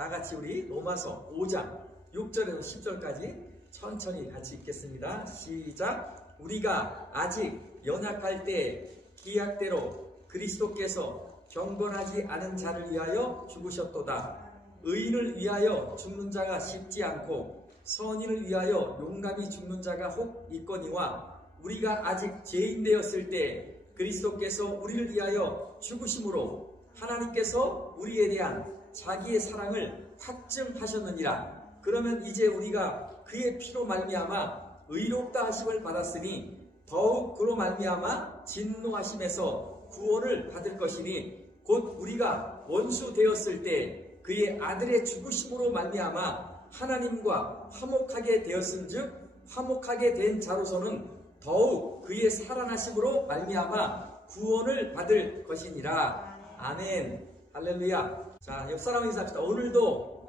다 같이 우리 로마서 5장 6절에서 10절까지 천천히 같이 읽겠습니다. 시작. 우리가 아직 연약할 때 기약대로 그리스도께서 경건하지 않은 자를 위하여 죽으셨도다. 의인을 위하여 죽는 자가 쉽지 않고 선인을 위하여 용감히 죽는 자가 혹 있거니와 우리가 아직 죄인 되었을 때 그리스도께서 우리를 위하여 죽으심으로 하나님께서 우리에 대한 자기의 사랑을 확증하셨느니라. 그러면 이제 우리가 그의 피로 말미암아 의롭다 하심을 받았으니 더욱 그로 말미암아 진노하심에서 구원을 받을 것이니 곧 우리가 원수 되었을 때 그의 아들의 죽으심으로 말미암아 하나님과 화목하게 되었은즉 화목하게 된 자로서는 더욱 그의 살아나심으로 말미암아 구원을 받을 것이니라. 아멘. 할렐루야. 자, 옆 사람 인사합시다. 오늘도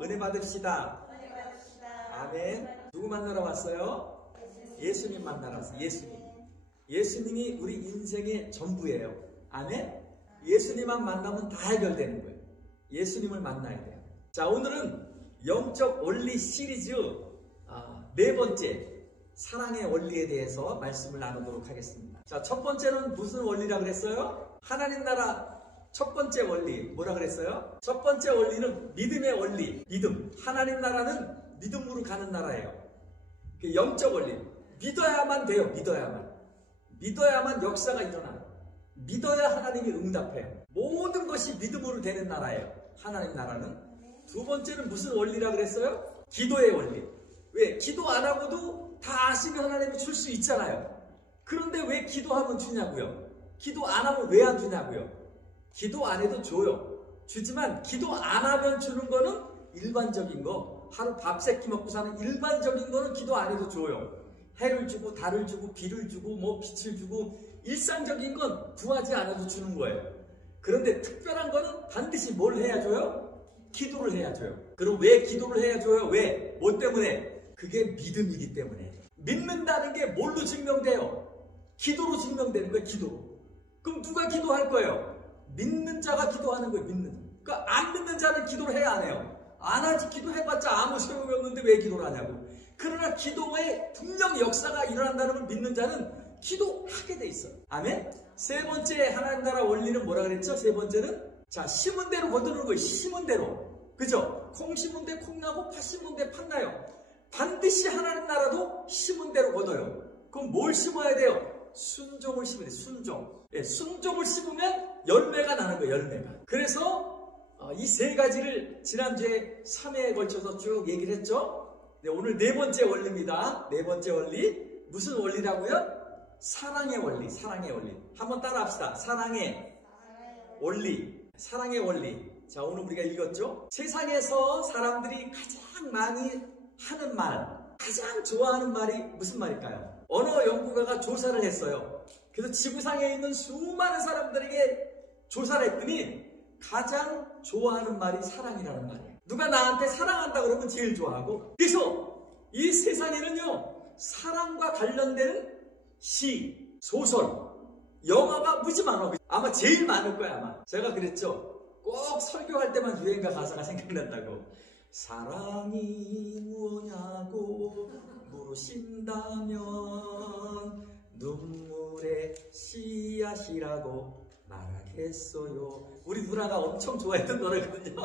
은혜 받읍시다. 아멘. 누구 만나러 왔어요? 예수님 만나러 왔어요. 예수님이 우리 인생의 전부예요. 아멘. 예수님만 만나면 다 해결되는 거예요. 예수님을 만나야 돼요. 자, 오늘은 영적 원리 시리즈 네 번째 사랑의 원리에 대해서 말씀을 나누도록 하겠습니다. 자, 첫 번째는 무슨 원리라 그랬어요? 하나님 나라 첫 번째 원리 뭐라 그랬어요? 첫 번째 원리는 믿음의 원리. 믿음. 하나님 나라는 믿음으로 가는 나라예요. 영적 원리. 믿어야만 돼요. 믿어야만 역사가 일어나요. 믿어야 하나님이 응답해요. 모든 것이 믿음으로 되는 나라예요. 하나님 나라는. 두 번째는 무슨 원리라 그랬어요? 기도의 원리. 왜? 기도 안 하고도 다 아시면 하나님이 줄 수 있잖아요. 그런데 왜 기도하면 주냐고요? 기도 안 하면 왜 안 주냐고요? 기도 안 해도 줘요. 주지만 기도 안 하면 주는 거는 일반적인 거. 하루 밥 세끼 먹고 사는 일반적인 거는 기도 안 해도 줘요. 해를 주고 달을 주고 비를 주고 뭐 빛을 주고 일상적인 건 구하지 않아도 주는 거예요. 그런데 특별한 거는 반드시 뭘 해야 줘요? 기도를 해야 줘요. 그럼 왜 기도를 해야 줘요? 왜? 뭐 때문에? 그게 믿음이기 때문에. 믿는다는 게 뭘로 증명돼요? 기도로 증명되는 거예요. 기도로. 그럼 누가 기도할 거예요? 믿는 자가 기도하는 거예요. 그러니까 안 믿는 자는 기도를 해야 안 해요. 안 하지. 기도해봤자 아무 소용이 없는데 왜 기도를 하냐고. 그러나 기도에 분명 역사가 일어난다는 걸 믿는 자는 기도하게 돼 있어요. 아멘? 세 번째 하나님 나라 원리는 뭐라 그랬죠? 세 번째는 자, 심은 대로 거두는 거예요. 심은 대로. 그죠? 콩 심은 데 콩 나고 팥 심은 데 팥 나요. 반드시 하나님 나라도 심은 대로 거둬요. 그럼 뭘 심어야 돼요? 순종을 심어야 돼요. 순종. 예, 순종을 심으면 열매가 나는 거예요. 열매가. 그래서 이 세 가지를 지난주에 3회에 걸쳐서 쭉 얘기를 했죠. 네, 오늘 네 번째 원리입니다. 네 번째 원리. 무슨 원리라고요? 사랑의 원리. 사랑의 원리. 한번 따라 합시다. 사랑의 원리. 사랑의 원리. 자, 오늘 우리가 읽었죠? 세상에서 사람들이 가장 많이 하는 말, 가장 좋아하는 말이 무슨 말일까요? 언어 연구가가 조사를 했어요. 그래서 지구상에 있는 수많은 사람들에게 조사를 했더니 가장 좋아하는 말이 사랑이라는 말이에요. 누가 나한테 사랑한다 그러면 제일 좋아하고. 그래서 이 세상에는요, 사랑과 관련되는 시, 소설, 영화가 무지 많아. 아마 제일 많을 거야. 아마 제가 그랬죠. 꼭 설교할 때만 유행가 가사가 생각난다고. 사랑이 무엇냐고 물으신다면 눈물의 씨앗이라고 말하겠어요. 우리 누나가 엄청 좋아했던 노래거든요.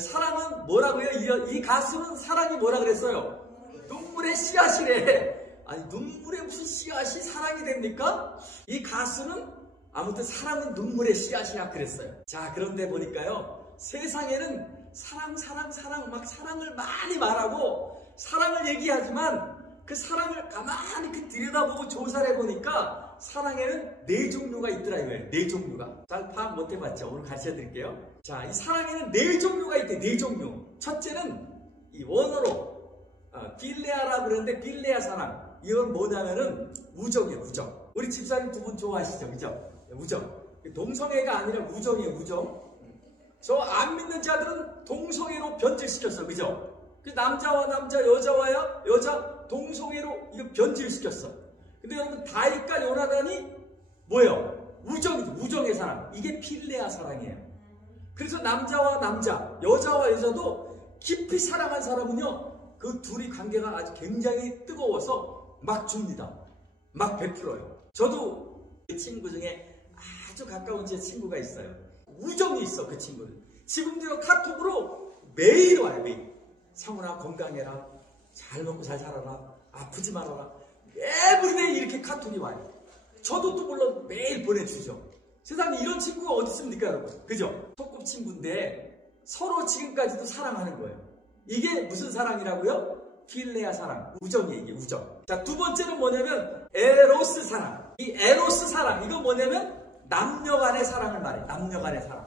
사랑은 뭐라고요? 이 가수는 사랑이 뭐라 그랬어요? 눈물의 씨앗이래. 아니, 눈물에 무슨 씨앗이 사랑이 됩니까? 이 가수는 아무튼 사랑은 눈물의 씨앗이라 그랬어요. 자, 그런데 보니까요, 세상에는 사랑 막 사랑을 많이 말하고 사랑을 얘기하지만 그 사랑을 가만히 들여다보고 조사를 해보니까 사랑에는 네 종류가 있더라 이거예요. 네 종류가. 잘 파악 못 해봤죠? 오늘 가르쳐 드릴게요. 자, 이 사랑에는 네 종류가 있대. 네 종류. 첫째는 이 원어로 빌레아라고 그러는데 빌레아 사랑. 이건 뭐냐면은 우정이에요. 우정. 우리 집사님 두 분 좋아하시죠? 그죠? 우정. 동성애가 아니라 우정이에요. 우정. 저 안 믿는 자들은 동성애로 변질시켰어. 그죠? 그 남자와 남자, 여자와야 여자 동성애로 이거 변질시켰어. 근데 여러분, 다윗과 요나단이 뭐예요? 우정이죠. 우정의 사랑. 이게 필레아 사랑이에요. 그래서 남자와 남자, 여자와 여자도 깊이 사랑한 사람은요, 그 둘이 관계가 아주 굉장히 뜨거워서 막 줍니다. 막 베풀어요. 저도 그 친구 중에 아주 가까운 제 친구가 있어요. 우정이 있어, 그 친구는. 지금도 카톡으로 매일 와요, 매일. 상훈아, 건강해라. 잘 먹고 잘 살아라. 아프지 말아라. 에브리데이 이렇게 카톡이 와요. 저도 또 물론 매일 보내주죠. 세상에 이런 친구가 어디 있습니까, 여러분? 그죠? 소꿉친구인데 서로 지금까지도 사랑하는 거예요. 이게 무슨 사랑이라고요? 필레아 사랑, 우정이에요, 이게 우정. 자, 두 번째는 뭐냐면 에로스 사랑. 이 에로스 사랑, 이거 뭐냐면 남녀 간의 사랑을 말해. 남녀 간의 사랑.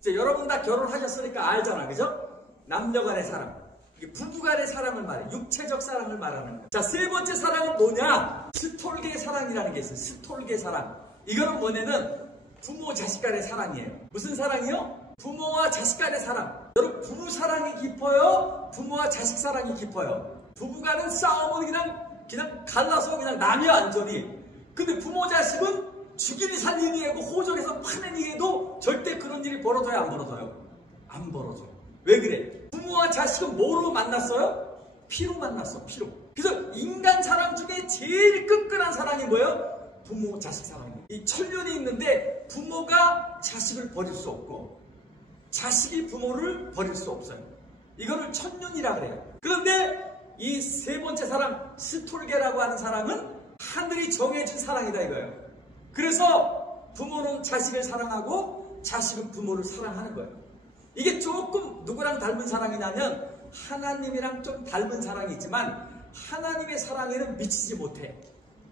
이제 여러분 다 결혼하셨으니까 알잖아, 그죠? 남녀 간의 사랑. 이게 부부 간의 사랑을 말해. 육체적 사랑을 말하는 거야. 자, 세 번째 사랑은 뭐냐? 스톨게 사랑이라는 게 있어요. 스톨게 사랑. 이거는 뭐냐면 부모 자식 간의 사랑이에요. 무슨 사랑이요? 부모와 자식 간의 사랑. 여러분, 부부 사랑이 깊어요? 부모와 자식 사랑이 깊어요? 부부간은 싸움은 그냥 갈라서 그냥 남이 완전히. 근데 부모 자식은 죽이니 살리니 하고 호적에서 파내니 해도 절대 그런 일이 벌어져요, 안 벌어져요? 안 벌어져요. 왜 그래? 부모와 자식은 뭐로 만났어요? 피로 만났어, 피로. 그래서 인간 사랑 중에 제일 끈끈한 사랑이 뭐예요? 부모 자식 사랑이에요. 이 천륜이 있는데 부모가 자식을 버릴 수 없고 자식이 부모를 버릴 수 없어요. 이거를 천륜이라 그래요. 그런데 이 세 번째 사랑, 스톨게라고 하는 사랑은 하늘이 정해진 사랑이다 이거예요. 그래서 부모는 자식을 사랑하고 자식은 부모를 사랑하는 거예요. 이게 조금 누구랑 닮은 사랑이냐면 하나님이랑 좀 닮은 사랑이 있지만 하나님의 사랑에는 미치지 못해.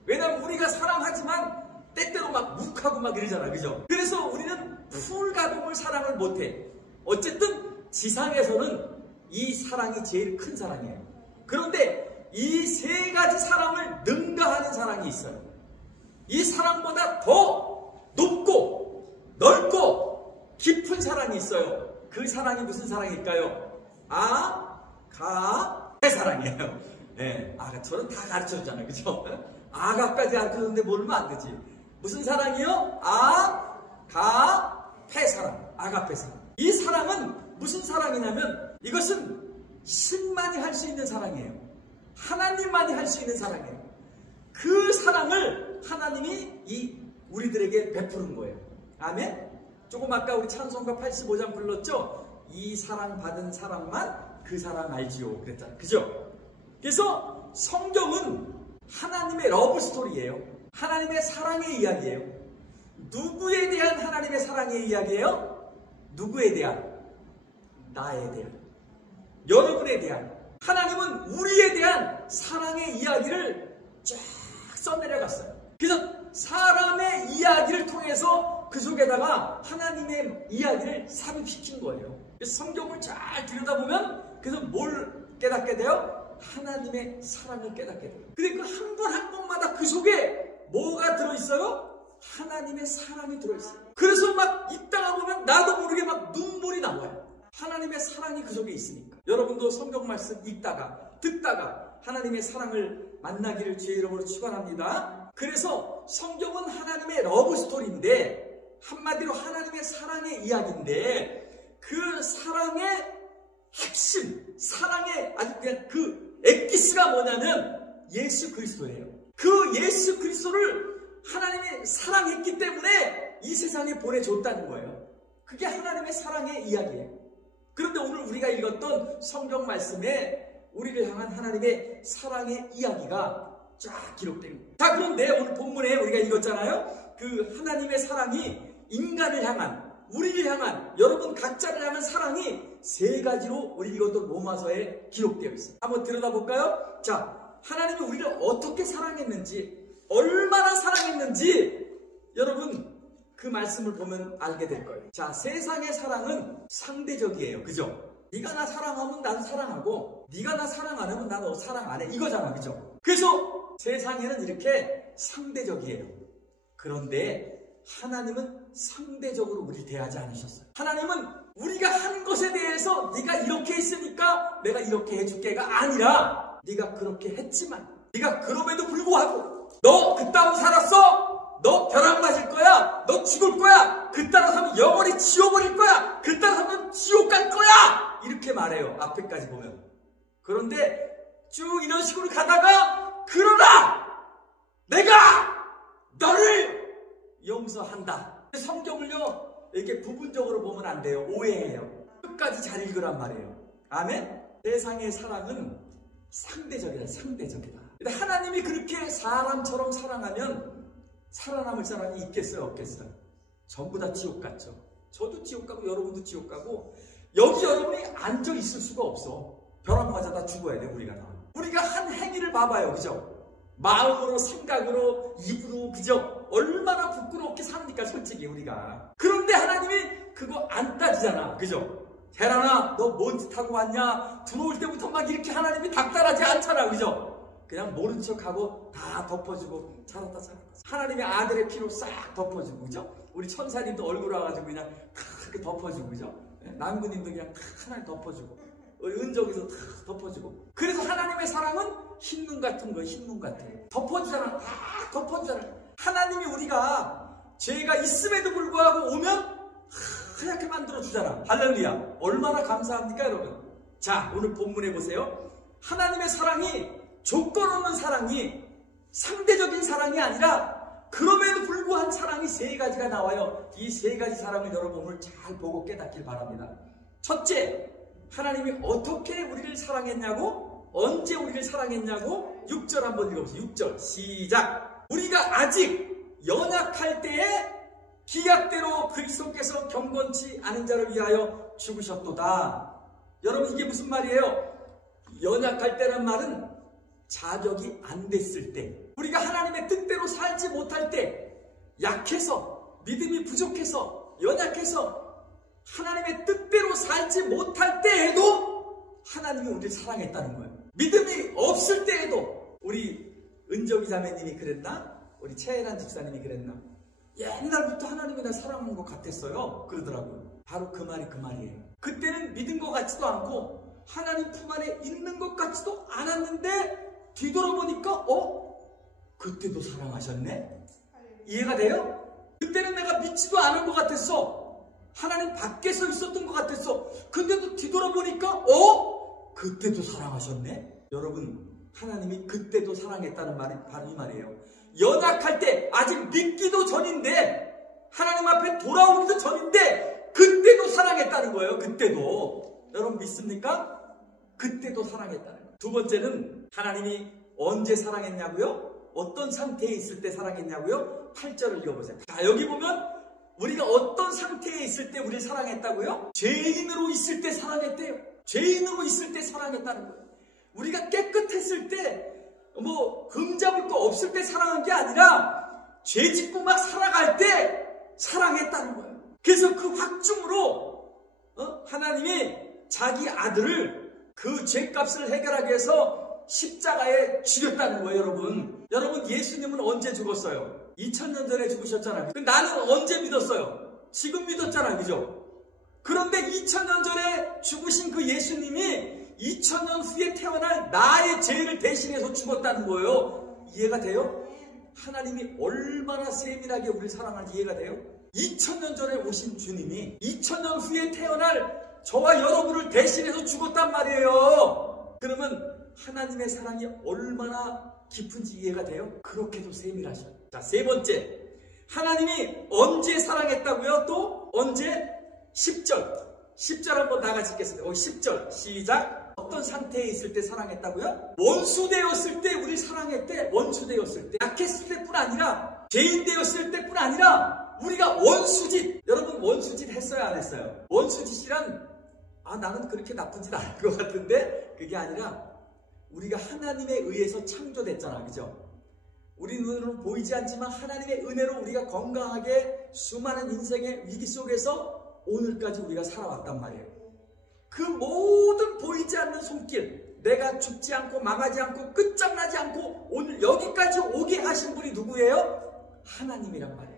왜냐면 우리가 사랑하지만 때때로 막 욱하고 막 이러잖아, 그죠? 그래서 우리는 풀가동을 사랑을 못해. 어쨌든 지상에서는 이 사랑이 제일 큰 사랑이에요. 그런데 이 세 가지 사랑을 능가하는 사랑이 있어요. 이 사랑보다 더 높고 넓고 깊은 사랑이 있어요. 그 사랑이 무슨 사랑일까요? 아가페 사랑이에요. 네, 저는 다 가르쳐주잖아요, 그죠? 아가까지 가르쳐줬는데 모르면 안 되지. 무슨 사랑이요? 아가페 사랑. 아가페 사랑. 이 사랑은 무슨 사랑이냐면 이것은 신만이 할 수 있는 사랑이에요. 하나님만이 할 수 있는 사랑이에요. 그 사랑을 하나님이 우리들에게 베푸는 거예요. 아멘? 조금 아까 우리 찬송가 85장 불렀죠? 이 사랑 받은 사람만 그 사랑 알지요. 그랬잖아요. 그죠? 그래서 성경은 하나님의 러브 스토리예요. 하나님의 사랑의 이야기예요. 누구에 대한 하나님의 사랑의 이야기예요? 누구에 대한? 나에 대한. 여러분에 대한. 하나님은 우리에 대한 사랑의 이야기를 쫙 써내려갔어요. 그래서 사람의 이야기를 통해서 그 속에다가 하나님의 이야기를 삽입시킨 거예요. 그래서 성경을 잘 들여다보면 그래서 뭘 깨닫게 돼요? 하나님의 사랑을 깨닫게 돼요. 근데 그 한 번 한 번마다 그 속에 뭐가 들어있어요? 하나님의 사랑이 들어있어요. 그래서 막 읽다가 보면 나도 모르게 막 눈물이 나와요. 하나님의 사랑이 그 속에 있으니까. 여러분도 성경 말씀 읽다가 듣다가 하나님의 사랑을 만나기를 주의 이름으로 축원합니다. 그래서 성경은 하나님의 러브 스토리인데 한마디로 하나님의 사랑의 이야기인데 그 사랑의 핵심, 사랑의 아주 그냥 그 엑기스가 뭐냐면 예수 그리스도예요. 그 예수 그리스도를 하나님이 사랑했기 때문에 이 세상에 보내줬다는 거예요. 그게 하나님의 사랑의 이야기예요. 그런데 오늘 우리가 읽었던 성경 말씀에 우리를 향한 하나님의 사랑의 이야기가 쫙 기록된 거예요. 자, 그런데 오늘 본문에 우리가 읽었잖아요. 그 하나님의 사랑이 인간을 향한, 우리를 향한, 여러분 각자를 향한 사랑이 세 가지로 우리 읽었던 로마서에 기록되어 있어요. 한번 들여다볼까요? 자, 하나님이 우리를 어떻게 사랑했는지, 얼마나 사랑했는지 여러분 그 말씀을 보면 알게 될 거예요. 자, 세상의 사랑은 상대적이에요. 그죠? 네가 나 사랑하면 나도 사랑하고 네가 나 사랑 안 하면 나도 사랑 안 해. 이거잖아. 그죠? 그래서 세상에는 이렇게 상대적이에요. 그런데 하나님은 상대적으로 우리 대하지 않으셨어요. 하나님은 우리가 한 것에 대해서 네가 이렇게 했으니까 내가 이렇게 해줄게가 아니라 네가 그렇게 했지만 네가 그럼에도 불구하고 너 그따위 살았어? 너 벼락 맞을 거야. 너 죽을 거야. 그 따라 하면 영원히 지워버릴 거야. 그 따라 하면 지옥 갈 거야. 이렇게 말해요. 앞에까지 보면. 그런데 쭉 이런 식으로 가다가 그러나 내가 너를 용서한다. 성경을요 이렇게 부분적으로 보면 안 돼요. 오해해요. 끝까지 잘 읽으란 말이에요. 아멘. 세상의 사랑은 상대적이다. 상대적이다. 근데 하나님이 그렇게 사람처럼 사랑하면 살아남을 사람이 있겠어요? 없겠어요? 전부 다 지옥 같죠. 저도 지옥 가고 여러분도 지옥 가고 여기 여러분이 앉아 있을 수가 없어. 벼락 맞아다 죽어야 돼. 우리가 다. 우리가 한 행위를 봐봐요. 그죠? 마음으로 생각으로 입으로 그죠? 얼마나 부끄럽게 삽니까 솔직히 우리가. 그런데 하나님이 그거 안 따지잖아. 그죠? 헤라나 너 뭔 짓 하고 왔냐? 들어올 때부터 막 이렇게 하나님이 닥달하지 않잖아. 그죠? 그냥 모른 척하고 다 덮어주고 잘했다 잘했다. 하나님의 아들의 피로 싹 덮어주고 그죠? 우리 천사님도 얼굴 와가지고 그냥 그렇게 덮어주고 그죠? 남구님도 그냥 하나님 덮어주고 우리 은정이도 다 덮어주고. 그래서 하나님의 사랑은 흰눈 같은 거예요. 흰눈 같은 거 덮어주잖아. 다 덮어주잖아. 하나님이 우리가 죄가 있음에도 불구하고 오면 하얗게 만들어주잖아. 할렐루야. 얼마나 감사합니까 여러분. 자 오늘 본문에 보세요. 하나님의 사랑이 조건 없는 사랑이 상대적인 사랑이 아니라 그럼에도 불구한 사랑이 세 가지가 나와요. 이 세 가지 사랑을 여러분 오늘 잘 보고 깨닫길 바랍니다. 첫째, 하나님이 어떻게 우리를 사랑했냐고? 언제 우리를 사랑했냐고? 6절 한번 읽어보세요. 6절 시작. 우리가 아직 연약할 때에 기약대로 그리스도께서 경건치 않은 자를 위하여 죽으셨도다. 여러분 이게 무슨 말이에요? 연약할 때란 말은 자격이 안 됐을 때, 우리가 하나님의 뜻대로 살지 못할 때, 약해서 믿음이 부족해서 연약해서 하나님의 뜻대로 살지 못할 때에도 하나님이 우리를 사랑했다는 거예요. 믿음이 없을 때에도. 우리 은정이 자매님이 그랬나? 우리 최혜란 집사님이 그랬나? 옛날부터 하나님이 나 사랑하는 것 같았어요. 그러더라고요. 바로 그 말이 그 말이에요. 그때는 믿은 것 같지도 않고 하나님 품 안에 있는 것 같지도 않았는데 뒤돌아보니까 그때도 사랑하셨네? 이해가 돼요? 그때는 내가 믿지도 않은 것 같았어. 하나님 밖에서 있었던 것 같았어. 근데도 뒤돌아보니까 그때도 사랑하셨네? 여러분 하나님이 그때도 사랑했다는 말이 바로 이 말이에요. 연약할 때 아직 믿기도 전인데 하나님 앞에 돌아오기도 전인데 그때도 사랑했다는 거예요. 그때도. 여러분 믿습니까? 그때도 사랑했다는 거예요. 두 번째는 하나님이 언제 사랑했냐고요? 어떤 상태에 있을 때 사랑했냐고요? 8절을 읽어보세요. 자, 여기 보면 우리가 어떤 상태에 있을 때 우리를 사랑했다고요? 죄인으로 있을 때 사랑했대요. 죄인으로 있을 때 사랑했다는 거예요. 우리가 깨끗했을 때 흠잡을 거 없을 때 사랑한 게 아니라 죄 짓고 막 살아갈 때 사랑했다는 거예요. 그래서 그 확증으로 하나님이 자기 아들을 그 죄값을 해결하기 위해서 십자가에 죽였다는 거예요. 여러분 예수님은 언제 죽었어요? 2000년 전에 죽으셨잖아요. 나는 언제 믿었어요? 지금 믿었잖아요. 그죠? 그런데 2000년 전에 죽으신 그 예수님이 2000년 후에 태어날 나의 죄를 대신해서 죽었다는 거예요. 이해가 돼요? 하나님이 얼마나 세밀하게 우리를 사랑하는지 이해가 돼요? 2000년 전에 오신 주님이 2000년 후에 태어날 저와 여러분을 대신해서 죽었단 말이에요. 그러면 하나님의 사랑이 얼마나 깊은지 이해가 돼요? 그렇게도 세밀하셔요. 자, 세 번째, 하나님이 언제 사랑했다고요? 또 언제? 10절 한번 다 같이 읽겠습니다. 10절 시작. 어떤 상태에 있을 때 사랑했다고요? 원수 되었을 때 우리 사랑했대. 원수 되었을 때, 약했을 때뿐 아니라 죄인 되었을 때뿐 아니라 우리가 원수짓, 여러분 원수짓 했어요 안 했어요? 원수짓이란 나는 그렇게 나쁜 짓 안 할 것 같은데 그게 아니라 우리가 하나님에 의해서 창조됐잖아. 그죠? 우리 눈으로 보이지 않지만 하나님의 은혜로 우리가 건강하게 수많은 인생의 위기 속에서 오늘까지 우리가 살아왔단 말이에요. 그 모든 보이지 않는 손길, 내가 죽지 않고 망하지 않고 끝장나지 않고 오늘 여기까지 오게 하신 분이 누구예요? 하나님이란 말이에요.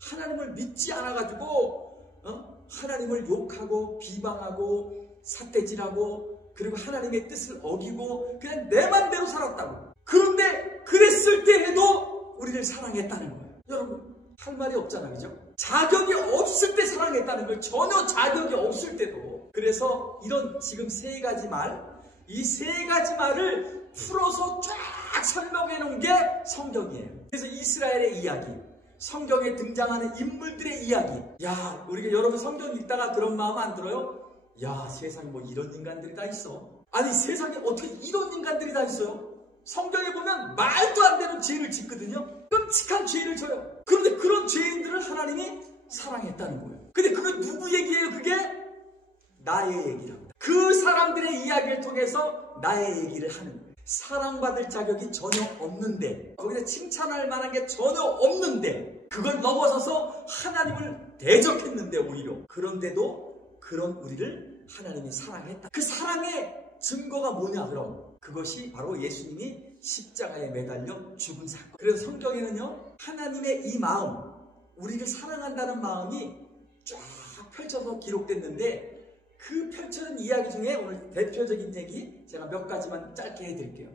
하나님을 믿지 않아가지고 하나님을 욕하고 비방하고 삿대질하고 그리고 하나님의 뜻을 어기고 그냥 내 맘대로 살았다고. 그런데 그랬을 때에도 우리를 사랑했다는 거예요. 여러분 할 말이 없잖아, 그죠? 자격이 없을 때 사랑했다는 걸, 전혀 자격이 없을 때도. 그래서 이런 지금 세 가지 말, 이 세 가지 말을 풀어서 쫙 설명해 놓은 게 성경이에요. 그래서 이스라엘의 이야기, 성경에 등장하는 인물들의 이야기. 야, 우리가 여러분 성경 읽다가 그런 마음 안 들어요? 야, 세상에 뭐 이런 인간들이 다 있어. 아니, 세상에 어떻게 이런 인간들이 다 있어요? 성경에 보면 말도 안 되는 죄를 짓거든요. 끔찍한 죄를 져요. 그런데 그런 죄인들을 하나님이 사랑했다는 거예요. 근데 그게 누구 얘기예요? 그게 나의 얘기랍니다. 그 사람들의 이야기를 통해서 나의 얘기를 하는 거예요. 사랑받을 자격이 전혀 없는데, 거기서 칭찬할 만한 게 전혀 없는데, 그걸 넘어서서 하나님을 대적했는데 오히려. 그런데도 그런 우리를 하나님이 사랑했다. 그 사랑의 증거가 뭐냐 그럼? 그것이 바로 예수님이 십자가에 매달려 죽은 사건. 그래서 성경에는요, 하나님의 이 마음, 우리를 사랑한다는 마음이 쫙 펼쳐서 기록됐는데, 그 펼쳐진 이야기 중에 오늘 대표적인 얘기 제가 몇 가지만 짧게 해드릴게요.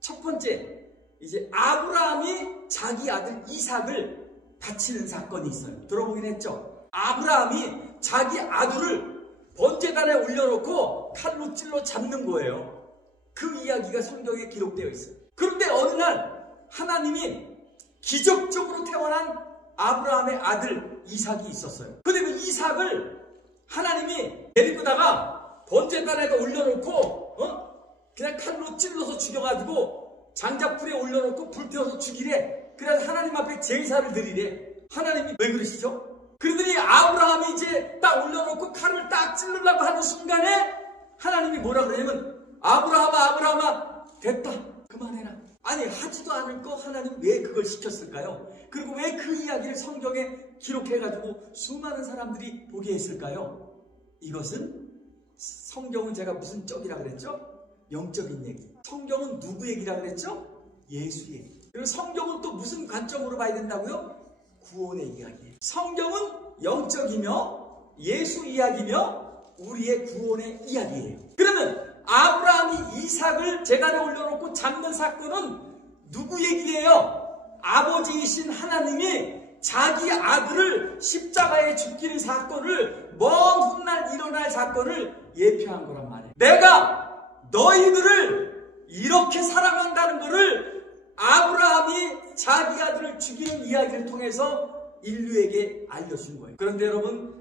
첫 번째, 이제 아브라함이 자기 아들 이삭을 바치는 사건이 있어요. 들어보긴 했죠. 아브라함이 자기 아들을 번제단에 올려놓고 칼로 찔러 잡는 거예요. 그 이야기가 성경에 기록되어 있어요. 그런데 어느 날 하나님이 기적적으로 태어난 아브라함의 아들 이삭이 있었어요. 근데 그 이삭을 하나님이 데리고다가 번제단에다 올려놓고 그냥 칼로 찔러서 죽여가지고 장작불에 올려놓고 불태워서 죽이래. 그래서 하나님 앞에 제사를 드리래. 하나님이 왜 그러시죠? 그러더니 아브라함이 이제 딱 올려놓고 칼을 딱 찔르려고 하는 순간에 하나님이 뭐라 그러냐면, 아브라함아 됐다, 그만해라. 아니, 하지도 않을 거 하나님 왜 그걸 시켰을까요? 그리고 왜 그 이야기를 성경에 기록해가지고 수많은 사람들이 보게 했을까요? 이것은 성경은 제가 무슨 쪽이라 그랬죠? 영적인 얘기. 성경은 누구 얘기라 그랬죠? 예수 얘기. 그리고 성경은 또 무슨 관점으로 봐야 된다고요? 구원의 이야기예요. 성경은 영적이며 예수 이야기며 우리의 구원의 이야기예요. 그러면 아브라함이 이삭을 제단에 올려놓고 잡는 사건은 누구 얘기예요? 아버지이신 하나님이 자기 아들을 십자가에 죽이는 사건을, 먼 훗날 일어날 사건을 예표한 거란 말이에요. 내가 너희들을 이렇게 사랑한다는 것을 아브라함이 자기 아들을 죽이는 이야기를 통해서 인류에게 알려준 거예요. 그런데 여러분,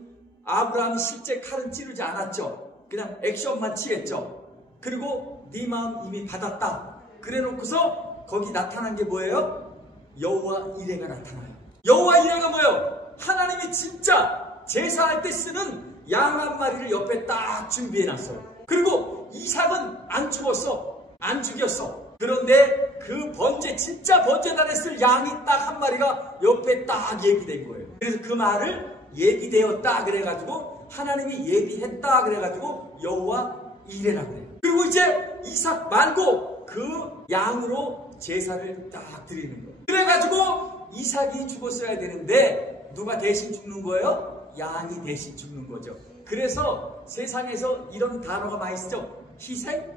아브라함이 실제 칼은 찌르지 않았죠. 그냥 액션만 취했죠. 그리고 네 마음 이미 받았다 그래 놓고서 거기 나타난 게 뭐예요? 여호와 이레가 나타나요. 여호와 이레가 뭐예요? 하나님이 진짜 제사할 때 쓰는 양 한 마리를 옆에 딱 준비해 놨어요. 그리고 이삭은 안 죽었어, 안 죽였어. 그런데 그 진짜 번제단에 쓸 양이 딱 한 마리가 옆에 딱 예비된 거예요. 그래서 그 말을 예비되었다 그래가지고, 하나님이 예비했다 그래가지고 여호와 이레라 그래요. 그리고 이제 이삭 말고 그 양으로 제사를 딱 드리는 거예요. 그래가지고 이삭이 죽었어야 되는데 누가 대신 죽는 거예요? 양이 대신 죽는 거죠. 그래서 세상에서 이런 단어가 많이 쓰죠. 희생?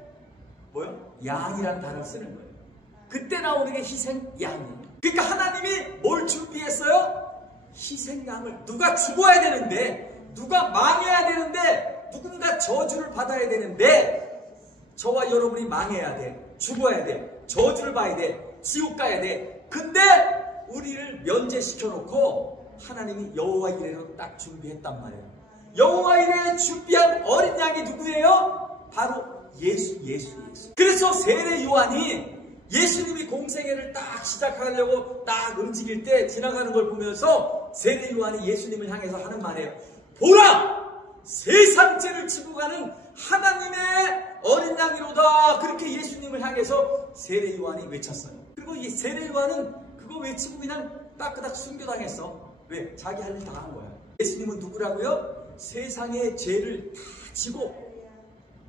뭐요? 양이란 단어를 쓰는 거예요. 그때 나오는 게 희생 양이에요. 그러니까 하나님이 뭘 준비했어요? 희생양을. 누가 죽어야 되는데, 누가 망해야 되는데, 누군가 저주를 받아야 되는데, 저와 여러분이 망해야 돼, 죽어야 돼, 저주를 봐야 돼, 지옥 가야 돼. 근데 우리를 면제시켜 놓고 하나님이 여호와 이레로 딱 준비했단 말이에요. 여호와 이레 준비한 어린 양이 누구예요? 바로 예수. 그래서 세례 요한이 예수님이 공생애를 딱 시작하려고 딱 움직일 때 지나가는 걸 보면서 세례 요한이 예수님을 향해서 하는 말이에요. 보라! 세상 죄를 지고 가는 하나님의 어린 양이로다. 그렇게 예수님을 향해서 세례 요한이 외쳤어요. 그리고 이 세례 요한은 그거 외치고 그냥 따끄닥 순교당했어. 왜? 자기 할 일 다 한 거야. 예수님은 누구라고요? 세상의 죄를 다 지고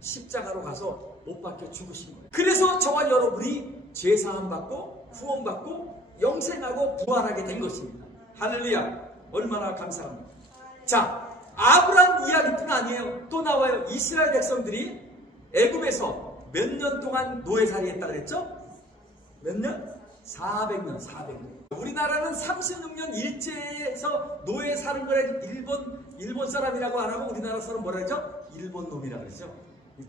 십자가로 가서 못 박혀 죽으신 거예요. 그래서 저와 여러분이 죄사함 받고 구원받고 영생하고 부활하게 된 것입니다. 할렐루야. 얼마나 감사합니다. 자, 아브라함 이야기뿐 아니에요. 또 나와요. 이스라엘 백성들이 애굽에서 몇 년 동안 노예살이 했다 그랬죠? 몇 년? 400년. 우리나라는 36년 일제에서 노예 사는 거래. 일본 사람이라고 안 하고 우리나라 사람 뭐라 그러죠? 일본 놈이라 그러죠.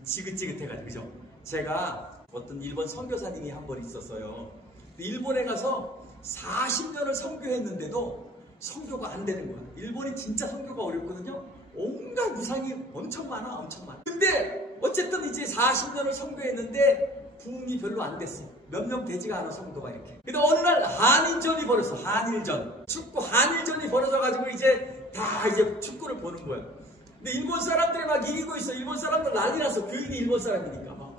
지긋지긋해가지고. 그죠? 제가 어떤 일본 선교사님이 한 번 있었어요. 일본에 가서 40년을 선교했는데도 선교가 안 되는 거야. 일본이 진짜 선교가 어렵거든요. 온갖 무상이 엄청 많아. 근데 어쨌든 이제 40년을 선교했는데 부흥이 별로 안 됐어. 몇 명 되지가 않아, 성도가 이렇게. 근데 어느 날 한일전이 벌어졌어. 한일전. 축구 한일전이 벌어져가지고 이제 다 이제 축구를 보는 거야. 근데 일본 사람들이 막 이기고 있어. 일본 사람들 난리 났어. 교인이 일본 사람이니까. 막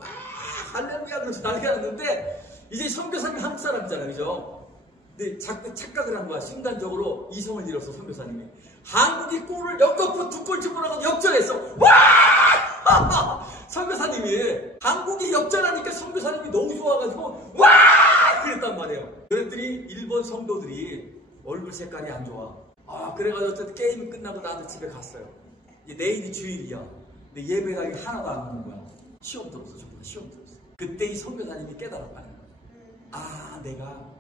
할렐루야 그러면서 난리가 났는데 이제 선교사님이 한국 사람이잖아. 그죠? 근데 자꾸 착각을 한 거야. 순간적으로 이성을 잃었어, 선교사님이. 한국이 골을 역거프 2골 집어넣고 역전했어. 와! 선교사님이 한국이 역전하니까 선교사님이 너무 좋아가지고 와! 그랬단 말이에요. 그랬더니 일본 성도들이 얼굴 색깔이 안 좋아. 그래가지고 어쨌든 게임이 끝나고 나도 집에 갔어요. 이제 내일이 주일이야. 근데 예배당이 하나도 안 오는 거야. 시험 들었어. 저보다 시험 들었어. 그때 이 선교사님이 깨달았다는 거야. 내가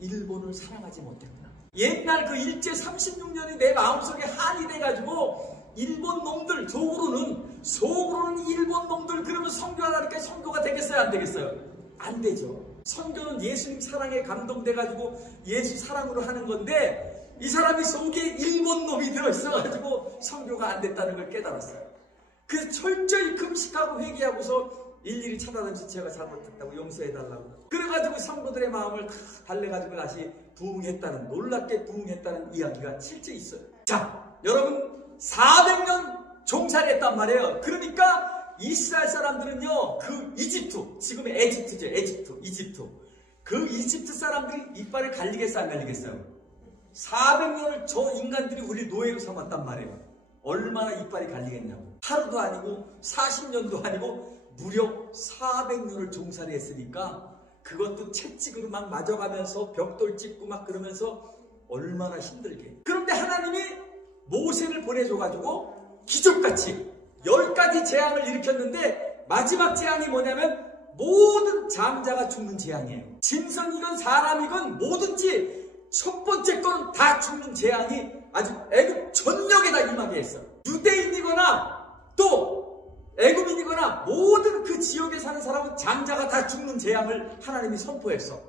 일본을 사랑하지 못했구나. 옛날 그 일제 36년이 내 마음속에 한이 돼가지고 일본 놈들, 속으로는 일본 놈들 그러면 선교하라니까 선교가 되겠어요? 안 되겠어요? 안 되죠. 선교는 예수님 사랑에 감동돼가지고 예수 사랑으로 하는 건데 이 사람이 속에 일본 놈이 들어있어가지고 선교가 안 됐다는 걸 깨달았어요. 그래서 철저히 금식하고 회개하고서 일일이 찾아다니면서 제가 잘못했다고 용서해달라고. 그래가지고 성도들의 마음을 다 달래가지고 다시 부흥했다는, 놀랍게 부흥했다는 이야기가 실제 있어요. 자, 여러분 400년 종살이했단 말이에요. 그러니까 이스라엘 사람들은요, 그 이집트, 지금의 에집트죠. 이집트. 그 이집트 사람들이 이빨을 갈리겠어요? 안 갈리겠어요? 400년을 저 인간들이 우리 노예로 삼았단 말이에요. 얼마나 이빨이 갈리겠냐고. 하루도 아니고 40년도 아니고 무려 400년을 종살이 했으니까 그것도 채찍으로 막 맞아가면서 벽돌 찍고 막 그러면서 얼마나 힘들게. 그런데 하나님이 모세를 보내줘가지고 기적같이 10가지 재앙을 일으켰는데 마지막 재앙이 뭐냐면 모든 장자가 죽는 재앙이에요. 짐승이건 사람이건 뭐든지 첫 번째 거는 다 죽는 재앙이 아주 애굽 전역에다 임하게 했어요. 유대인이거나 또 애굽인이거나 모든 그 지역에 사는 사람은 장자가 다 죽는 재앙을 하나님이 선포했어.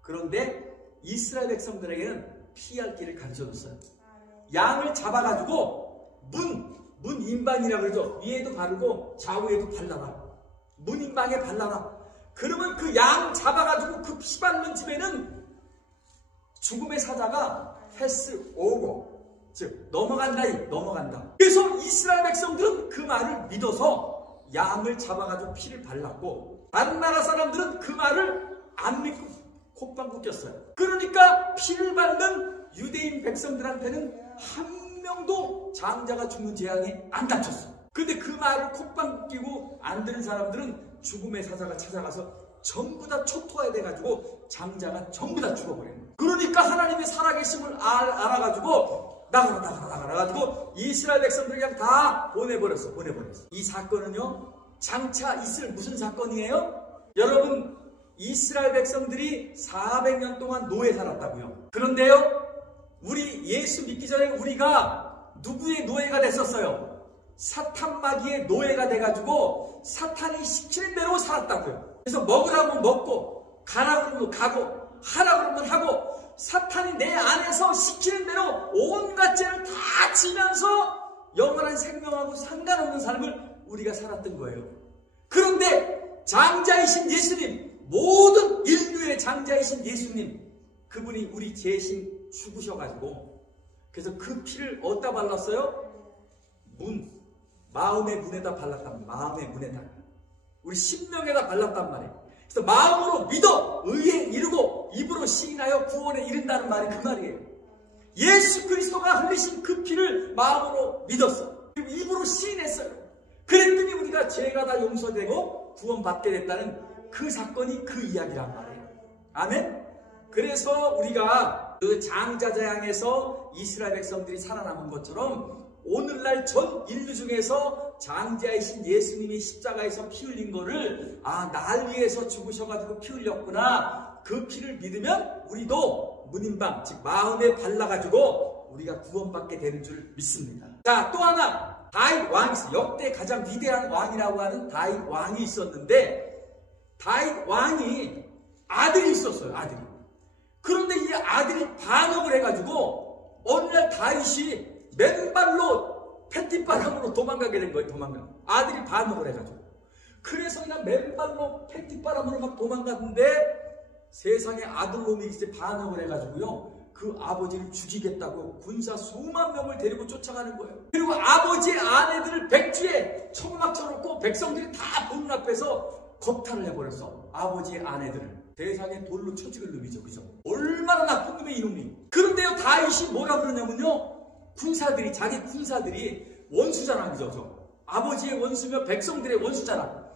그런데 이스라엘 백성들에게는 피할 길을 가르쳐줬어요. 양을 잡아가지고 문 인방이라고 그러죠. 위에도 바르고 좌우에도 발라라. 문 인방에 발라라. 그러면 그 양 잡아가지고 그 피 바르는 집에는 죽음의 사자가 패스 오버, 즉 넘어간다. 그래서 이스라엘 백성들은 그 말을 믿어서 양을 잡아가지고 피를 발랐고, 다른 나라 사람들은 그 말을 안 믿고 콧방귀 꼈어요. 그러니까 피를 밟는 유대인 백성들한테는 한 명도 장자가 죽는 재앙이 안 닥쳤어. 근데 그 말을 콧방귀 끼고 안 들은 사람들은 죽음의 사자가 찾아가서 전부 다 초토화해 돼가지고 장자가 전부 다 죽어버려요. 그러니까 하나님의 살아계심을 알아가지고 나가가지고 이스라엘 백성들 그냥 다 보내버렸어. 이 사건은요, 장차 있을 무슨 사건이에요? 여러분, 이스라엘 백성들이 400년 동안 노예 살았다고요. 그런데요, 우리 예수 믿기 전에 우리가 누구의 노예가 됐었어요? 사탄 마귀의 노예가 돼가지고 사탄이 시키는 대로 살았다고요. 그래서 먹으라면 먹고, 가라고 그러면 가고, 하라고 그러면 하고, 사탄이 내 안에서 시키는 대로 온갖 죄를 다 지면서 영원한 생명하고 상관없는 삶을 우리가 살았던 거예요. 그런데 장자이신 예수님, 모든 인류의 장자이신 예수님, 그분이 우리 대신 죽으셔가지고, 그래서 그 피를 어디다 발랐어요? 마음의 문에다 발랐단 말이에요. 마음의 문에다. 우리 심령에다 발랐단 말이에요. 그래서 마음으로 믿어 의에 이르고 입으로 시인하여 구원에 이른다는 말이 그 말이에요. 예수 그리스도가 흘리신 그 피를 마음으로 믿었어. 그리고 입으로 시인했어요. 그랬더니 우리가 죄가 다 용서되고 구원받게 됐다는 그 사건이 그 이야기란 말이에요. 아멘? 그래서 우리가 그 장자 재앙에서 이스라엘 백성들이 살아남은 것처럼 오늘날 전 인류 중에서 장자이신 예수님이 십자가에서 피 흘린 거를 날 위해서 죽으셔가지고 피 흘렸구나, 그 피를 믿으면 우리도 문임방, 즉 마음에 발라가지고 우리가 구원받게 되는 줄 믿습니다. 자, 또 하나 다윗 왕이 있어요. 역대 가장 위대한 왕이라고 하는 다윗 왕이 있었는데, 다윗 왕이 아들이 있었어요. 아들이. 그런데 이 아들이 반역을 해가지고 어느 날 다윗이 맨발로 패티바람으로 도망가게 된 거예요. 아들이 반역을 해가지고. 그래서 그냥 맨발로 패티바람으로 막 도망갔는데, 세상에 아들놈이 이제 반역을 해가지고요, 그 아버지를 죽이겠다고 군사 수만 명을 데리고 쫓아가는 거예요. 그리고 아버지의 아내들을 백주에 천막 쳐놓고 백성들이 다 보는 앞에서 겁탈을 해버렸어. 아버지의 아내들을. 세상에 돌로 쳐 죽일 놈이죠. 그죠? 얼마나 나쁜 놈의 이놈이. 그런데요, 다윗이 뭐라 그러냐면요, 군사들이, 자기 군사들이 원수잖아. 그죠? 아버지의 원수며 백성들의 원수잖아.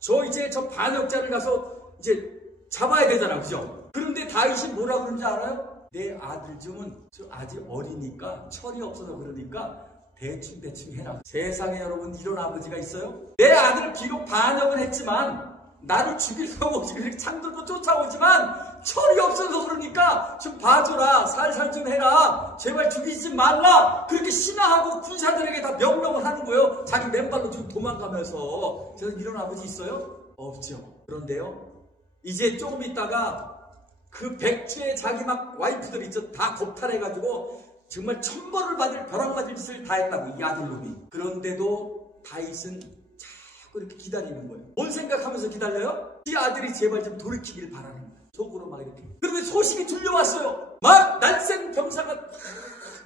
저 반역자를 가서 이제 잡아야 되잖아. 그죠? 그런데 다윗이 뭐라 그러는지 알아요? 내 아들 중은 아직 어리니까, 철이 없어서 그러니까 대충 해라. 세상에 여러분, 이런 아버지가 있어요? 내 아들 비록 반역을 했지만, 나를 죽이려고 지금 창 들고 쫓아오지만 철이 없어서 그러니까 좀 봐줘라. 살살 좀 해라. 제발 죽이지 말라. 그렇게 신하하고 군사들에게 다 명령을 하는 거예요. 자기 맨발로 지금 도망가면서. 그래서 이런 아버지 있어요? 없죠. 그런데요, 이제 조금 있다가 그 백주의 자기 막 와이프들 있죠. 다 겁탈해가지고 정말 천벌을 받을, 벼락 맞을 짓을 다 했다고, 이 아들놈이. 그런데도 다윗은 이렇게 기다리는 거예요. 뭔 생각하면서 기다려요? 이 아들이 제발 좀 돌이키길 바라는 거예요. 속으로 막 이렇게. 그런데 소식이 들려왔어요. 막 날쌘 병사가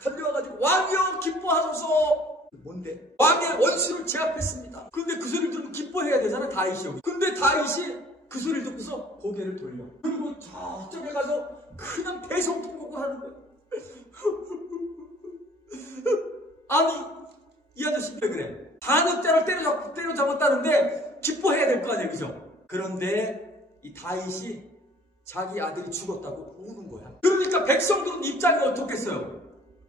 달려와가지고, 왕이여 기뻐하소서. 뭔데? 왕의 원수를 제압했습니다. 그런데 그 소리를 들으면 기뻐해야 되잖아, 다윗이. 근데 다윗이 그 소리를 듣고서 고개를 돌려. 그리고 저쪽에 가서 그냥 대성통곡을 하는 거예요. 아니, 이 아저씨 왜 그래? 반역자를 때려잡았다는데 기뻐해야 될 거 아니에요. 그죠? 그런데 이 다윗이 자기 아들이 죽었다고 우는 거야. 그러니까 백성들은 입장이 어떻겠어요?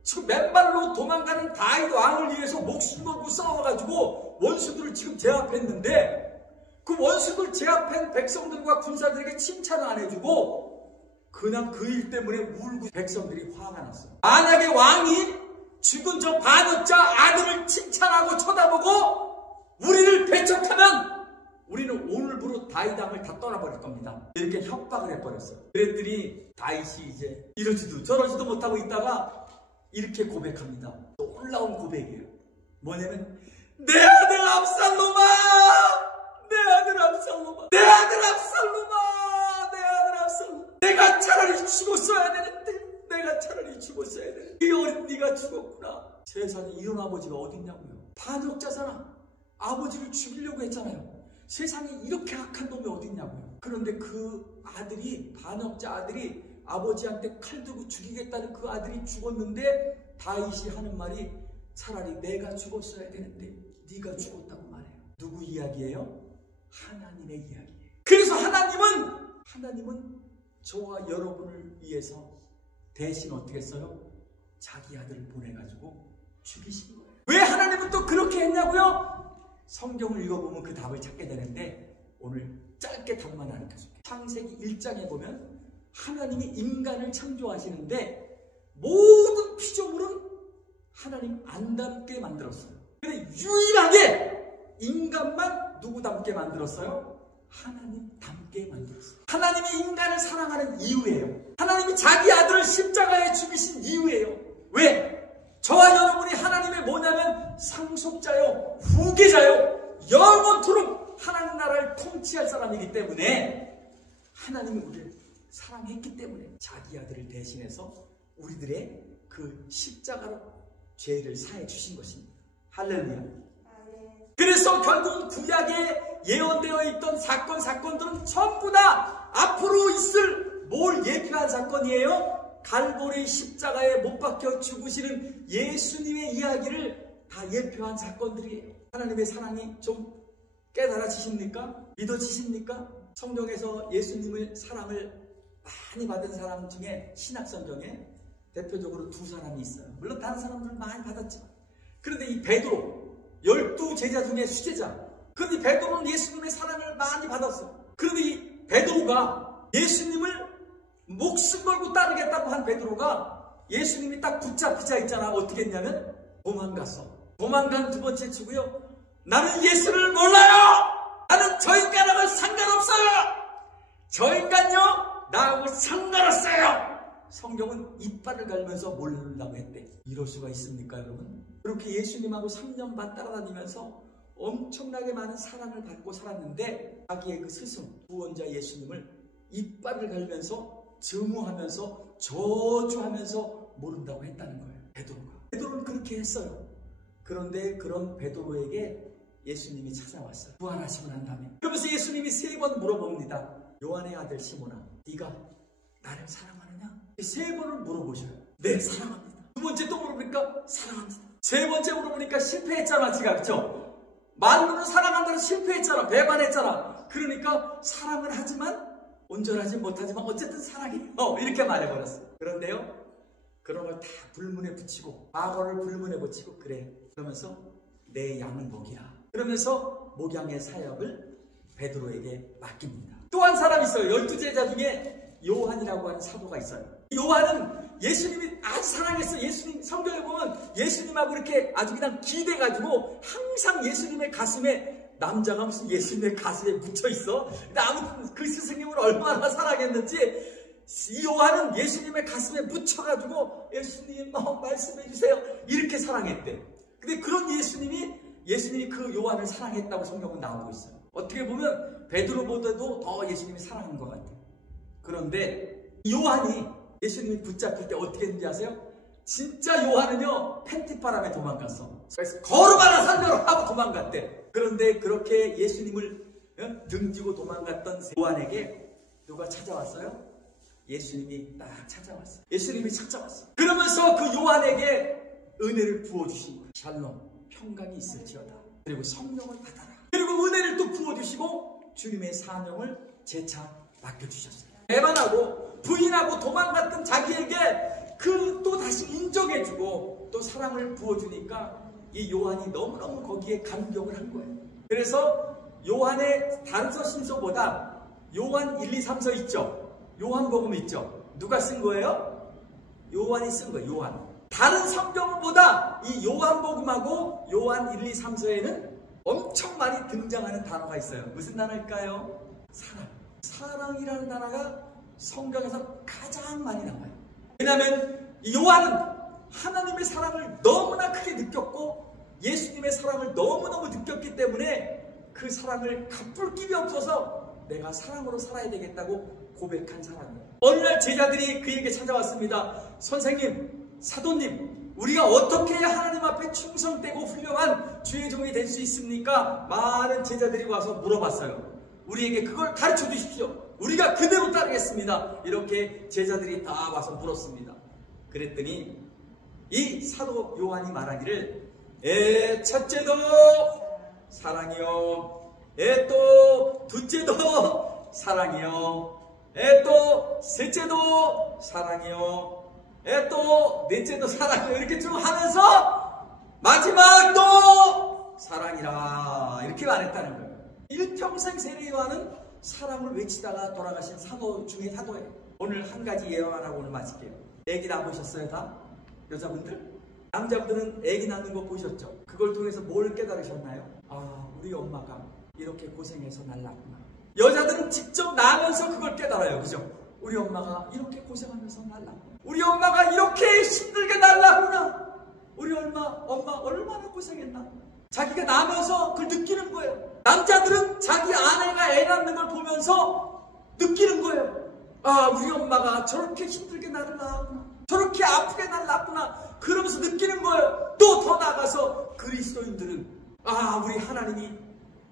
지금 맨발로 도망가는 다윗 왕을 위해서 목숨 걸고 싸워가지고 원수들을 지금 제압했는데, 그 원수들 제압한 백성들과 군사들에게 칭찬을 안 해주고 그냥 그 일 때문에 울고 백성들이 화가 났어요. 만약에 왕이 죽은 저 반역자 아들을 칭찬하고 쳐다보고 우리를 배척하면 우리는 오늘부로 다윗 왕을 다 떠나버릴 겁니다. 이렇게 협박을 해버렸어요. 그랬더니 다윗이 이제 이러지도 저러지도 못하고 있다가 이렇게 고백합니다. 놀라운 고백이에요. 뭐냐면, 내 아들 압살롬아! 내 아들 압살롬아! 내 아들 압살롬아! 내 아들 압살롬아! 내가 차라리 죽었어야 되는데, 내가 차라리 죽었어야 되는데, 이 어린 네가 죽었구나. 세상에 이런 아버지가 어딨냐고요. 반역자잖아. 아버지를 죽이려고 했잖아요. 세상에 이렇게 악한 놈이 어딨냐고요. 그런데 그 아들이, 반역자 아들이 아버지한테 칼 들고 죽이겠다는 그 아들이 죽었는데, 다윗이 하는 말이 차라리 내가 죽었어야 되는데 네가 죽었다고 말해요. 누구 이야기예요? 하나님의 이야기예요. 그래서 하나님은 저와 여러분을 위해서 대신 어떻게 했어요? 자기 아들을 보내가지고 죽이신 거예요. 왜 하나님은 또 그렇게 했냐고요? 성경을 읽어보면 그 답을 찾게 되는데, 오늘 짧게 답만 알려줄게요. 창세기 1장에 보면 하나님이 인간을 창조하시는데 모든 피조물은 하나님 안 닮게 만들었어요. 근데 유일하게 인간만 누구 닮게 만들었어요? 하나님 닮게 만들었어요. 하나님이 인간을 사랑하는 이유예요. 하나님이 자기 아들을 십자가에 죽이신 이유예요. 왜? 저와 여러분이 하나님의 뭐냐면 상속자요, 후계자요, 영원토록 하나님 나라를 통치할 사람이기 때문에, 하나님이 우리를 사랑했기 때문에 자기 아들을 대신해서 우리들의 그 십자가로 죄를 사해 주신 것입니다. 할렐루야. 그래서 결국 구약에 예언되어 있던 사건들은 전부 다 앞으로 있을 뭘 예표한 사건이에요? 갈보리 십자가에 못 박혀 죽으시는 예수님의 이야기를 다 예표한 사건들이에요. 하나님의 사랑이 좀 깨달아지십니까? 믿어지십니까? 성경에서 예수님의 사랑을 많이 받은 사람 중에 신약성경에 대표적으로 두 사람이 있어요. 물론 다른 사람들은 많이 받았지만, 그런데 이 베드로, 12제자 중에 수제자. 그런데 베드로는 예수님의 사랑을 많이 받았어요. 그런데 이 베드로가 예수님을 목숨 걸고 따르겠다고 한 베드로가 예수님이 딱 붙잡히자 있잖아. 어떻게 했냐면 도망갔어. 도망간 두 번째 치고요. 나는 예수를 몰라요. 나는 저 인간하고 상관없어요. 저 인간요 나하고 상관없어요. 성경은 이빨을 갈면서 모르려고 했대. 이럴 수가 있습니까 여러분? 그렇게 예수님하고 3년 반 따라다니면서 엄청나게 많은 사랑을 받고 살았는데 자기의 그 스승 구원자 예수님을 이빨을 갈면서 증오하면서 저주하면서 모른다고 했다는 거예요. 베드로는 그렇게 했어요. 그런데 그런 베드로에게 예수님이 찾아왔어요. 부활하시고 난 다음에. 그러면서 예수님이 3번 물어봅니다. 요한의 아들 시몬아, 네가 나를 사랑하느냐? 3번을 물어보셔요. 네, 사랑합니다. 두 번째 또 물어보니까 사랑합니다. 세 번째 물어보니까 실패했잖아, 지가. 그쵸? 말로는 사랑한다고 실패했잖아. 배반했잖아. 그러니까 사랑을 하지만 온전하지 못하지만 어쨌든 사랑해요. 이렇게 말해버렸어요. 그런데요, 그런 걸 다 불문에 붙이고 과거를 불문에 붙이고 그래. 그러면서 내 양을 먹이라. 그러면서 목양의 사역을 베드로에게 맡깁니다. 또 한 사람 있어요. 12제자 중에 요한이라고 하는 사도가 있어요. 요한은 예수님이 아주 사랑했어. 예수님 성경에 보면 예수님하고 이렇게 아주 그냥 기대가지고 항상 예수님의 가슴에 남자가 무슨 예수님의 가슴에 묻혀있어. 근데 아무튼 그 스승님을 얼마나 사랑했는지 이 요한은 예수님의 가슴에 묻혀가지고 예수님 말씀해주세요 이렇게 사랑했대. 근데 그런 예수님이 그 요한을 사랑했다고 성경은 나오고 있어요. 어떻게 보면 베드로보다도 더 예수님이 사랑한 것 같아요. 그런데 요한이 예수님이 붙잡힐 때 어떻게 했는지 아세요? 진짜 요한은요 팬티바람에 도망갔어. 그래서 걸음하나 살려로 하고 도망갔대. 그런데 그렇게 예수님을 등지고 도망갔던 요한에게 누가 찾아왔어요? 예수님이 딱 찾아왔어. 예수님이 찾아왔어. 그러면서 그 요한에게 은혜를 부어주신 거예요. 샬롬, 평강이 있을지어다. 그리고 성령을 받아라. 그리고 은혜를 또 부어주시고 주님의 사명을 재차 맡겨주셨어요. 배반하고 부인하고 도망갔던 자기에게 그 또 다시 인정해주고 또 사랑을 부어주니까 이 요한이 너무너무 거기에 감격을 한 거예요. 그래서 요한의 다른 서신서보다 요한 1, 2, 3서 있죠. 요한복음 있죠. 누가 쓴 거예요? 요한이 쓴 거예요. 요한. 다른 성경보다 이 요한복음하고 요한 1, 2, 3서에는 엄청 많이 등장하는 단어가 있어요. 무슨 단어일까요? 사랑. 사랑이라는 단어가 성경에서 가장 많이 나와요. 왜냐하면 이 요한은 하나님의 사랑을 너무나 크게 느꼈고 예수님의 사랑을 너무너무 느꼈기 때문에 그 사랑을 갚을 길이 없어서 내가 사랑으로 살아야 되겠다고 고백한 사람이에요. 어느 날 제자들이 그에게 찾아왔습니다. 선생님, 사도님, 우리가 어떻게 해야 하나님 앞에 충성되고 훌륭한 주의 종이 될 수 있습니까? 많은 제자들이 와서 물어봤어요. 우리에게 그걸 가르쳐 주십시오. 우리가 그대로 따르겠습니다. 이렇게 제자들이 다 와서 물었습니다. 그랬더니 이 사도 요한이 말하기를 첫째도 사랑이요, 또 둘째도 사랑이요, 또 셋째도 사랑이요, 또 넷째도 사랑이요. 이렇게 쭉 하면서 마지막도 사랑이라 이렇게 말했다는 거예요. 일평생 세례 요한은 사랑을 외치다가 돌아가신 사도 중에 사도예요. 오늘 한 가지 예언 하고 오늘 마칠게요. 애기 낳으셨어요 다? 여자분들? 남자분들은 애기 낳는 거 보셨죠? 그걸 통해서 뭘 깨달으셨나요? 아, 우리 엄마가 이렇게 고생해서 날 낳구나. 여자들은 직접 낳으면서 그걸 깨달아요. 그죠? 우리 엄마가 이렇게 고생하면서 날 낳구나. 우리 엄마가 이렇게 힘들게 날 낳구나. 우리 엄마 얼마나 고생했나. 자기가 낳으면서 그걸 느끼는 거예요. 남자들은 자기 아내가 애 낳는 걸 보면서 느끼는 거예요. 아, 우리 엄마가 저렇게 힘들게 나를 낳았구나. 저렇게 아프게 날 낳았구나. 그러면서 느끼는 거예요. 또 더 나가서 그리스도인들은 아, 우리 하나님이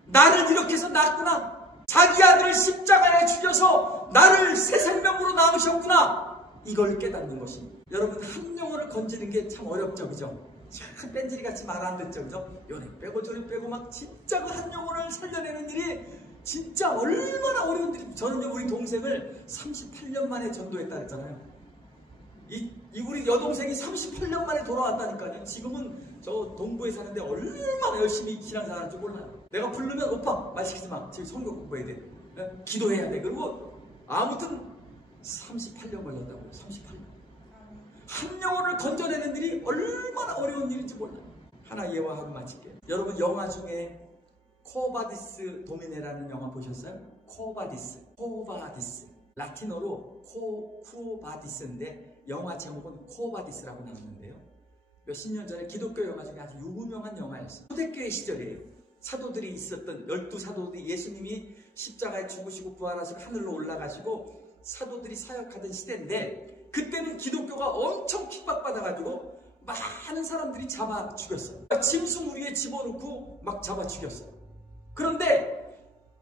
나를 이렇게 해서 낳았구나. 자기 아들을 십자가에 죽여서 나를 새 생명으로 낳으셨구나. 이걸 깨닫는 것입니다. 여러분, 한 영혼을 건지는 게 참 어렵죠. 그죠? 참 뺀질이같이 말 안 듣죠. 그죠? 요래 빼고 저래 빼고 막 진짜 그 한 영혼을 살려내는 일이 진짜 얼마나 어려운 일이. 저는 우리 동생을 38년 만에 전도했다 했잖아요. 우리 여동생이 38년 만에 돌아왔다니까요. 지금은 저 동부에 사는데 얼마나 열심히 신앙생활할 줄 몰라요. 내가 부르면 오빠 말 시키지 마. 지금 성경 공부해야 돼. 기도해야 돼. 그리고 아무튼 38년 걸렸다고요. 38년. 한 영혼을 건져내는 일이 얼마나 어려운 일인지 몰라요. 하나 예화하고 마칠게요. 여러분 영화 중에 코바디스 도미네라는 영화 보셨어요? 코바디스. 라틴어로 쿠바디스인데 영화 제목은 코바디스라고 나오는데요. 몇십 년 전에 기독교 영화 중에 아주 유명한 영화였어요. 초대교회 시절이에요. 사도들이 있었던 12사도들이 예수님이 십자가에 죽으시고 부활하시고 하늘로 올라가시고 사도들이 사역하던 시대인데 그때는 기독교가 엄청 핍박받아가지고 많은 사람들이 잡아 죽였어요. 짐승 우리에 집어넣고 막 잡아 죽였어요. 그런데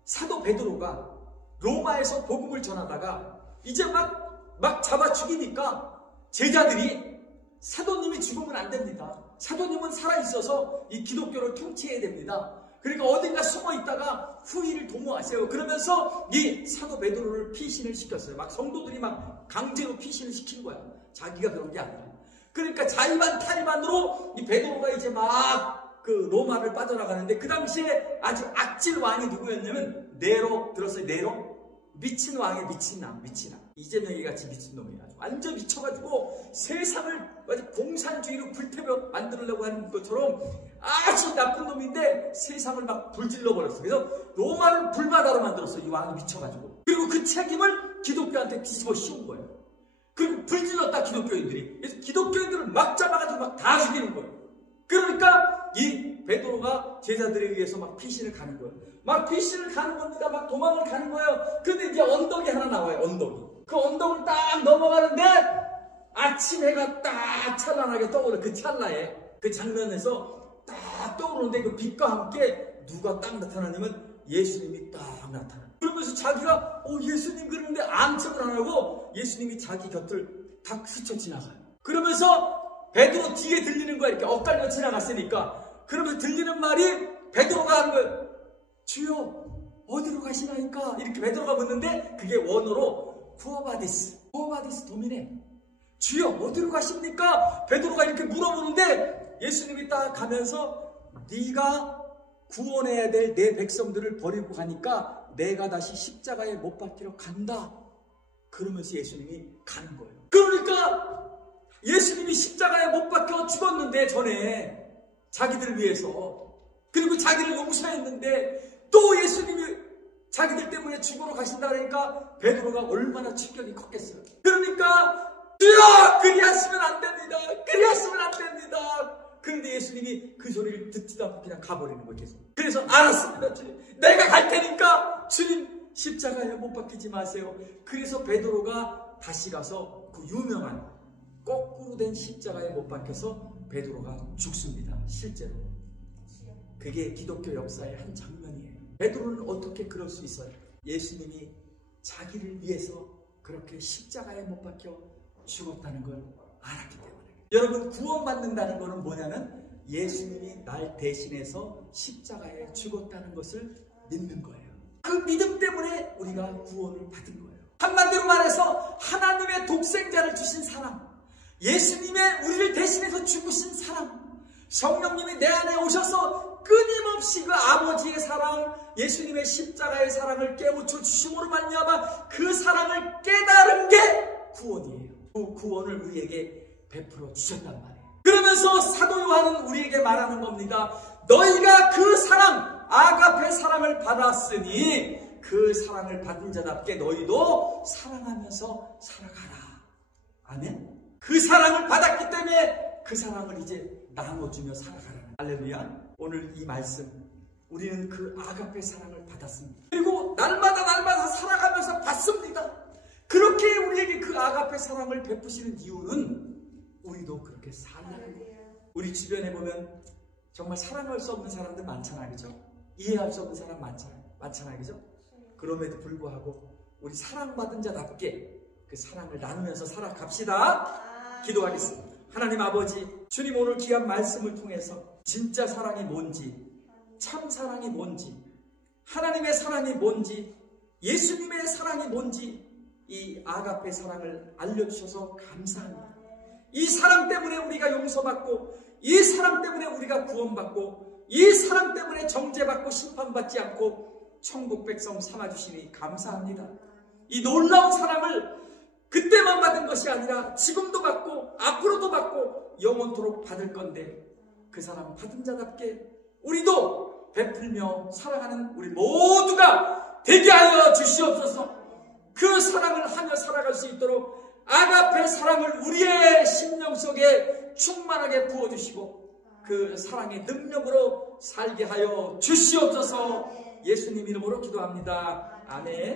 사도 베드로가 로마에서 복음을 전하다가 이제 막 잡아 죽이니까 제자들이 사도님이 죽으면 안 됩니다. 사도님은 살아있어서 이 기독교를 통치해야 됩니다. 그러니까 어딘가 숨어 있다가 후일을 도모하세요. 그러면서 이 사도 베드로를 피신을 시켰어요. 막 성도들이 막 강제로 피신을 시킨 거야. 자기가 그런 게 아니라. 그러니까 자의반 타의반으로 이 베드로가 이제 막 그 로마를 빠져나가는데 그 당시에 아주 악질 왕이 누구였냐면 네로 들었어요? 네로? 미친 왕의 미친 왕. 이재명이 같이 미친놈이야. 완전 미쳐가지고 세상을 공산주의로 불태워 만들려고 하는 것처럼 아주 나쁜 놈인데 세상을 막 불질러 버렸어. 그래서 로마를 불바다로 만들었어. 이 왕이 미쳐가지고. 그리고 그 책임을 기독교한테 뒤집어 씌운 거예요. 그리고 불질렀다 기독교인들이. 그래서 기독교인들을 막 잡아가지고 막 다 죽이는 거예요. 그러니까 이 베드로가 제자들에 의해서 막 피신을 가는 거예요. 막 피신을 가는 겁니다. 막 도망을 가는 거예요. 근데 이제 언덕이 하나 나와요. 언덕이. 그 언덕을 딱 넘어가는데 아침 해가 딱 찬란하게 떠오르는 그 찰나에 그 장면에서 딱 떠오르는데 그 빛과 함께 누가 딱 나타나냐면 예수님이 딱 나타나요. 그러면서 자기가 예수님 그러는데 암척을 안 하고 예수님이 자기 곁을 딱 스쳐 지나가요. 그러면서 베드로 뒤에 들리는 거야. 이렇게 엇갈려 지나갔으니까. 그러면서 들리는 말이 베드로가 하는 거예요. 주여 어디로 가시나이까? 이렇게 베드로가 묻는데 그게 원어로 쿠어바디스 도미네. 주여 어디로 가십니까? 베드로가 이렇게 물어보는데 예수님이 딱 가면서 네가 구원해야 될 내 백성들을 버리고 가니까 내가 다시 십자가에 못 박히러 간다. 그러면서 예수님이 가는 거예요. 그러니까 예수님이 십자가에 못 박혀 죽었는데 전에 자기들을 위해서 그리고 자기를 용서했는데 또 예수님이 자기들 때문에 죽으러 가신다 그러니까 베드로가 얼마나 충격이 컸겠어요. 그러니까 주여 그리하시면 안 됩니다. 그리하시면 안 됩니다. 그런데 예수님이 그 소리를 듣지도 않고 그냥 가버리는 거예요. 계속. 그래서 알았습니다 주님. 내가 갈 테니까 주님 십자가에 못 박히지 마세요. 그래서 베드로가 다시 가서 그 유명한 거꾸로 된 십자가에 못 박혀서 베드로가 죽습니다. 실제로. 그게 기독교 역사의 한 장면이에요. 베드로는 어떻게 그럴 수 있어요? 예수님이 자기를 위해서 그렇게 십자가에 못 박혀 죽었다는 걸 알았기 때문에. 여러분 구원받는다는 것은 뭐냐면 예수님이 날 대신해서 십자가에 죽었다는 것을 믿는 거예요. 그 믿음 때문에 우리가 구원을 받은 거예요. 한마디로 말해서 하나님의 독생자를 주신 사랑, 예수님의 우리를 대신해서 죽으신 사랑, 성령님이 내 안에 오셔서 끊임없이 그 아버지의 사랑, 예수님의 십자가의 사랑을 깨우쳐 주심으로 말미암아 그 사랑을 깨달은 게 구원이에요. 그 구원을 우리에게 베풀어 주셨단 말이에요. 그러면서 사도 요한은 우리에게 말하는 겁니다. 너희가 그 사랑, 아가페 사랑을 받았으니 그 사랑을 받은 자답게 너희도 사랑하면서 살아가라. 아멘. 그 사랑을 받았기 때문에 그 사랑을 이제 나눠주며 살아가라. 할렐루야. 오늘 이 말씀 우리는 그 아가페 사랑을 받았습니다. 그리고 날마다 살아가면서 받습니다. 그렇게 우리에게 그 아가페 사랑을 베푸시는 이유는 우리도 그렇게 살라는 거예요. 우리 주변에 보면 정말 사랑할 수 없는 사람들 많잖아요. 그죠? 이해할 수 없는 사람 많잖아요. 그죠? 그럼에도 불구하고 우리 사랑받은 자답게 그 사랑을 나누면서 살아갑시다. 기도하겠습니다. 하나님 아버지, 주님 오늘 귀한 말씀을 통해서 진짜 사랑이 뭔지, 참 사랑이 뭔지, 하나님의 사랑이 뭔지, 예수님의 사랑이 뭔지 이 아가페 사랑을 알려주셔서 감사합니다. 이 사랑 때문에 우리가 용서받고, 이 사랑 때문에 우리가 구원받고, 이 사랑 때문에 정죄받고 심판받지 않고 천국 백성 삼아주시니 감사합니다. 이 놀라운 사랑을 그때만 받은 것이 아니라 지금도 받고 앞으로도 받고 영원토록 받을 건데 그 사랑 받은 자답게 우리도 베풀며 사랑하는 우리 모두가 되게 하여 주시옵소서. 그 사랑을 하며 살아갈 수 있도록 아가페 사랑을 우리의 심령 속에 충만하게 부어주시고 그 사랑의 능력으로 살게 하여 주시옵소서. 예수님 이름으로 기도합니다. 아멘.